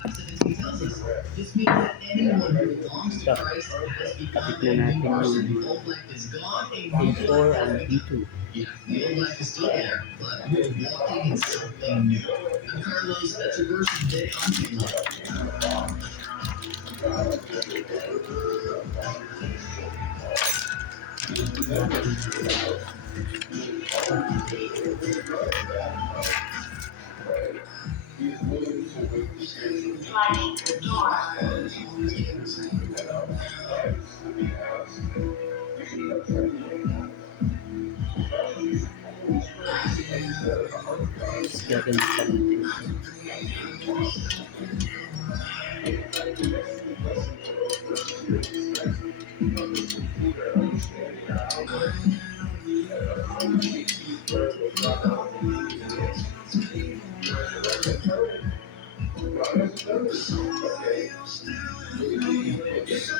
Ito, kapit na natin yung P4 and P2. Gagawin pa natin.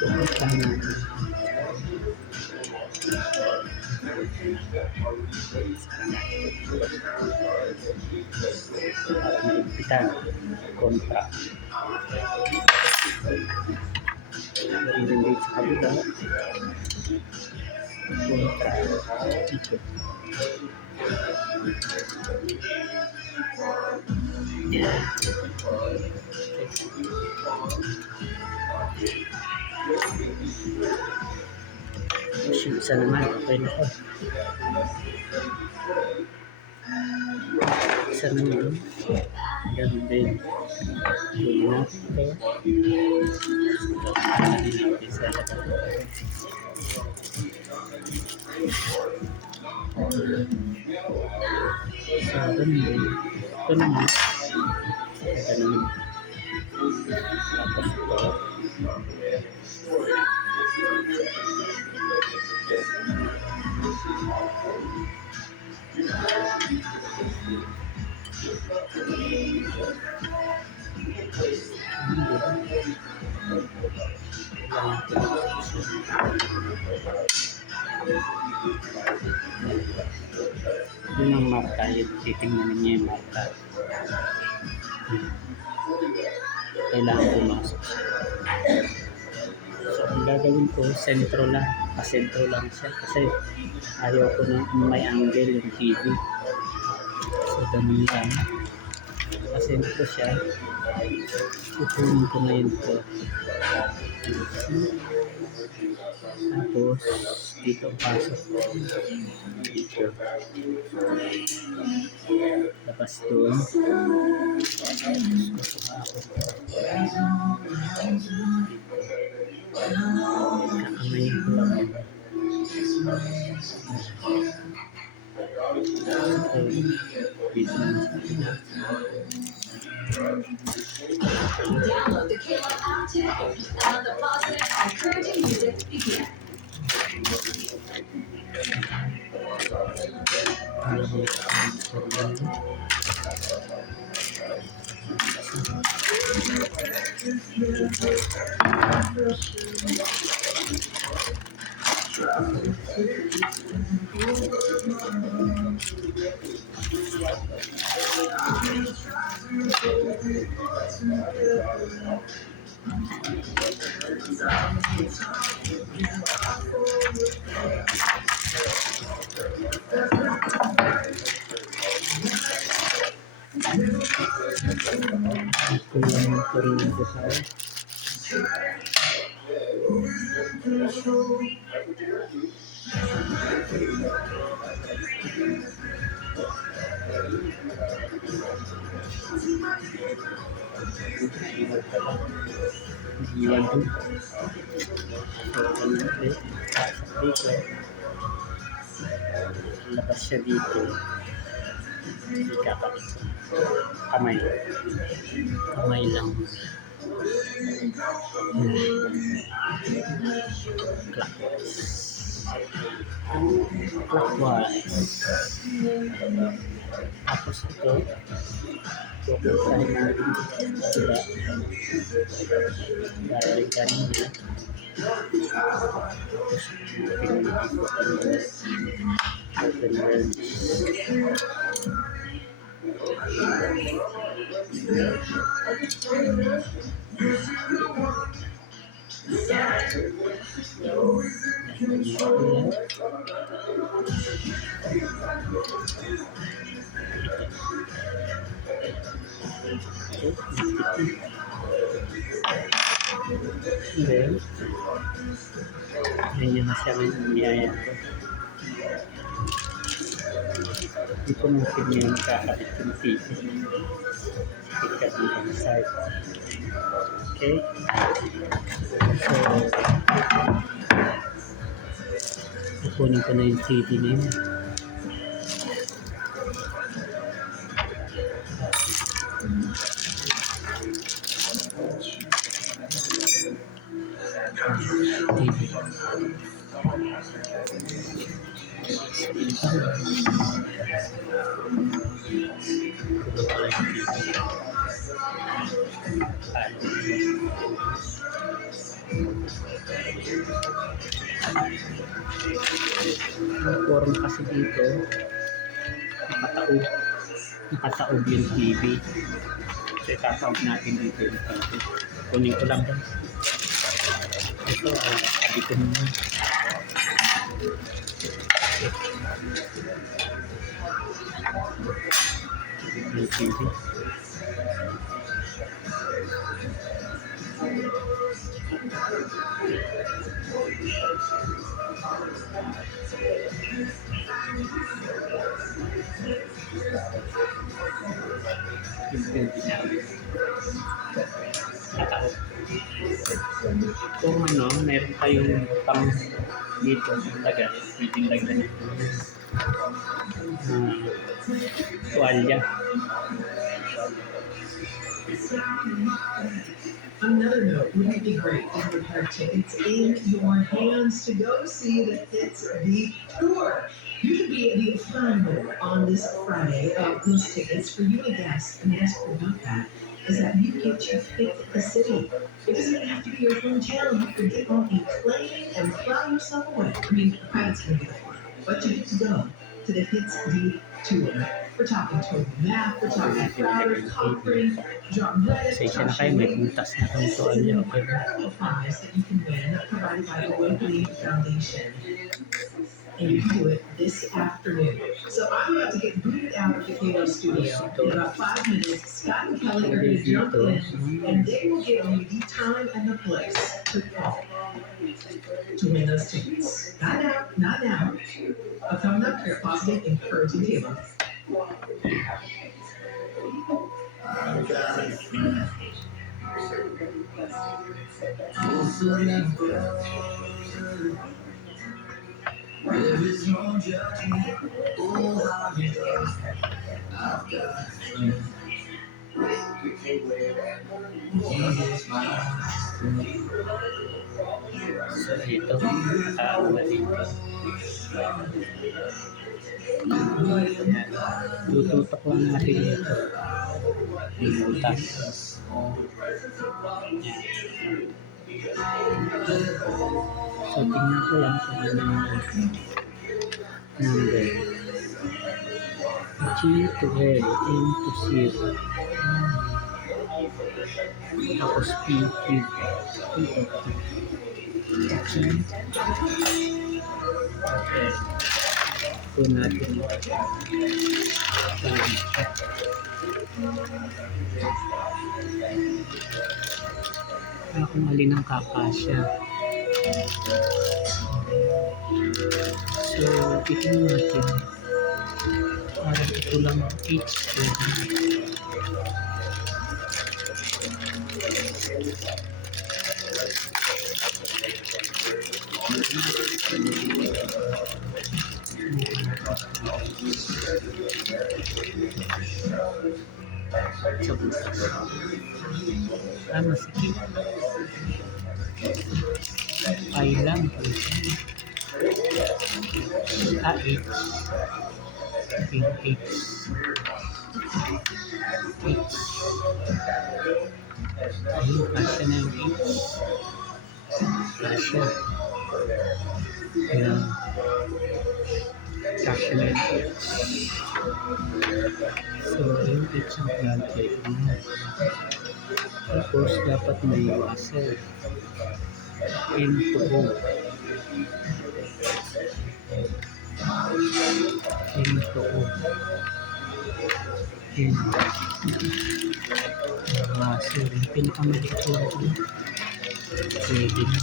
Pupuntahan natin. Para maigpitan. Kontra. Marinindate sa kabila. Kontra. Ikot. Yeah. Tapos yung isa naman, okay na ko. Isa naman, ganun din. Yung natin ito. Isa na ito. So, ganun din. Ito naman. Ito naman. Tapos ito. Yun ang marka, yun titingnan niya yung marka. Kailangan pumasok. So ang gagawin ko, sentro lang, pasentro lang siya kasi ayaw ko na may angle yung TV. So ganun lang, pasentro siya. Pupunin ko na yun to. Tapos dito ang pasok dito, labas doon. Kakamayin ko lang dito naman sa akin. Download the Kilo app today and let the positive, encouraging music begin. Kulang ko rin ito sa iwan ko. So, ano ulit, dito. Labas siya dito. Ikakapit ko. Kamay. Kamay lang. Clockwise. Tapos ito, pupuntahin natin sila. Darating kanina. Tapos tingnan natin open range. Then, ganyan na siya ngayon. Niyaya ko. Hindi ko natin ngayon kakabit yung TV. Sikat yung side. Okay? So, kukunin ko na yung TV na yun. TV. Ang form kasi dito, nakataob. Nakataob yung TV. So, itataob natin dito yung TV. Kunin ko lang guys. Ito, sabi ko naman. Yung TV. Kung ano, meron kayong pang dito lagay, pwedeng lagyan ito. Tuwalya. Another note, wouldn't it be great if you had tickets in your hands to go see the Hits the Tour? You could be the final on this Friday of those tickets. For you to guess, and the best part about that is that you get to pick the city. It doesn't even have to be your hometown. You could get on a plane and fly yourself away. I mean, the pilot's going to be the fun, but you get to go to the Hits the Tour. We're talking Toby Mac, we're talking Crowder, Cochran, John Reddick, Pasensya na kayo, may butas na itong tuwalya. Okay ba? incredible prize that you can win provided by the Awakening Foundation. And you can do it this afternoon. So I'm about to get booted out of the KO studio in about 5 minutes. Scott and Kelly are going to jump in, and they will give you the time and the place to call to win those tickets. Not now, not now. Coming up here, positive, encouraging table. There is no judgment. Oh, how you love. I've got you. Jesus, my So, ito, nakaano na dito. Ayan. Tututok lang natin ito. Yung butas. Ayan. So, tingnan ko lang kung ano yung number. G to L, M to 0. Tapos P, Q. Okay. Ito natin. Kung alin ang kakasya. So, ito natin. Parang ito lang H. Sa butas. Sige. Ay lang. H. Okay, H. H. Ayun, kasya na yung H. Kasya. Ayan. Cashmere boots. So, ayun, it's ang gadget niya. Tapos, dapat may washer. N2O. N2O. N. Washer. Yung pinakamaliit ko lang ito. Pwede na.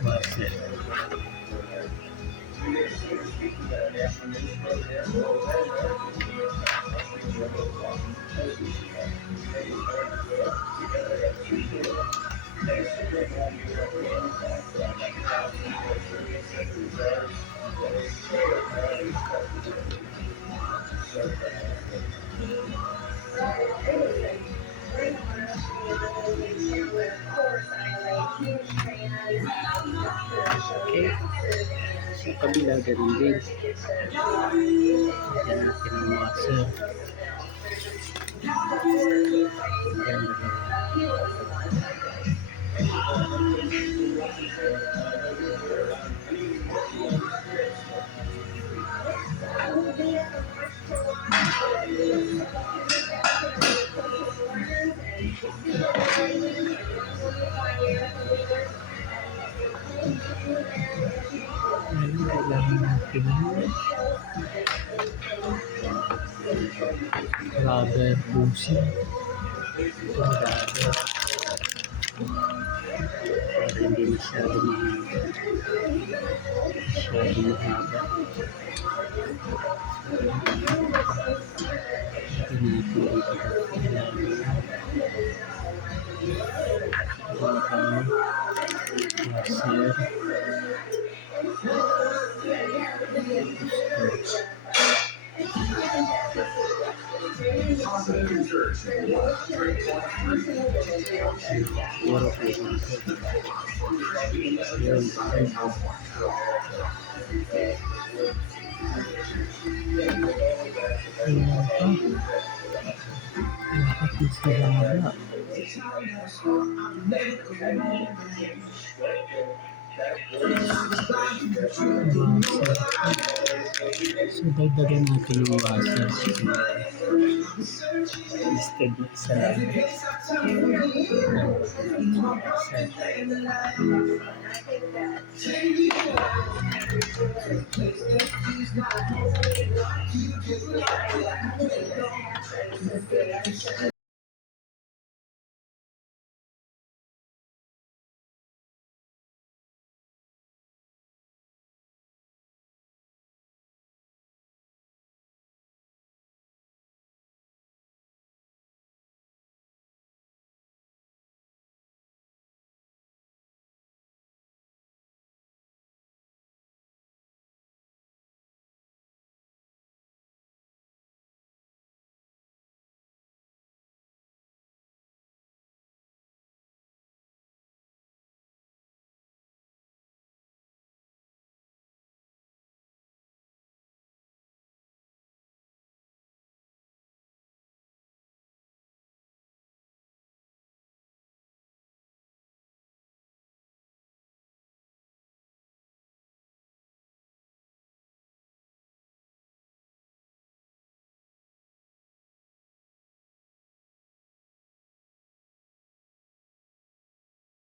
Washer. Okay. Sa kabila, ganun din. Lagyan natin ang washer. Ayan, dalawa. Ayan, kailangan natin yung rubber bushing. Ito ang rubber. Para hindi masyado mahaba. Masyado mahaba. Ito natin dito. Washer. So, dagdagan natin yung washer. Instead na isa lang.